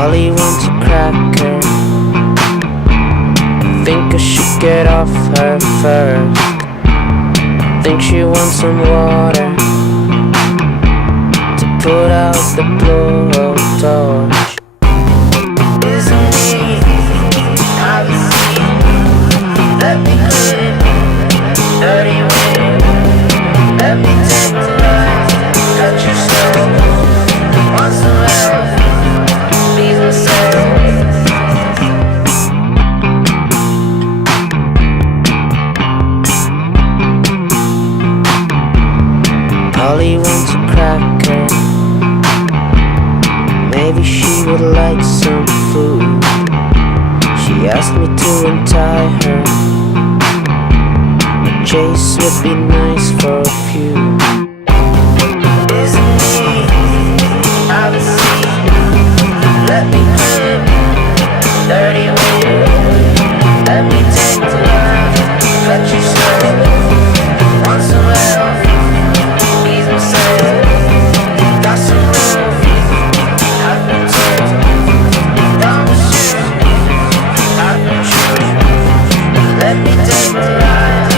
Polly wants a cracker. Think I should get off her first. Think she wants some water to put out the blowtorch. Isn't me? Have a seat. Let me clean dirty way. Let me take a ride. Got you slow. Want some help? Please myself. Polly wants a cracker. Maybe she would like some food. She asked me to untie her. A chase would be nice for a few. Isn't me? Have a seat. Let me clean dirty way. Let me take the line. Cut you slow. Want some help? Please myself. Got some love. I've been told. Down the street. I've been true. Let me take the ride.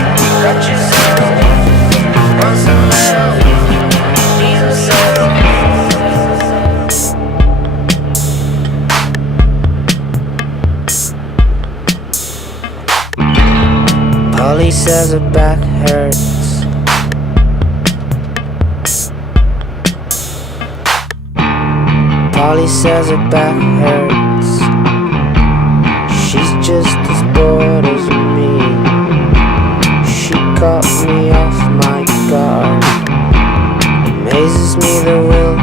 Cut you slow. Want some help? Please myself. Polly says her back hurts. Polly says her back hurts. She's just as bored as me. She caught me off my guard. Amazes me the will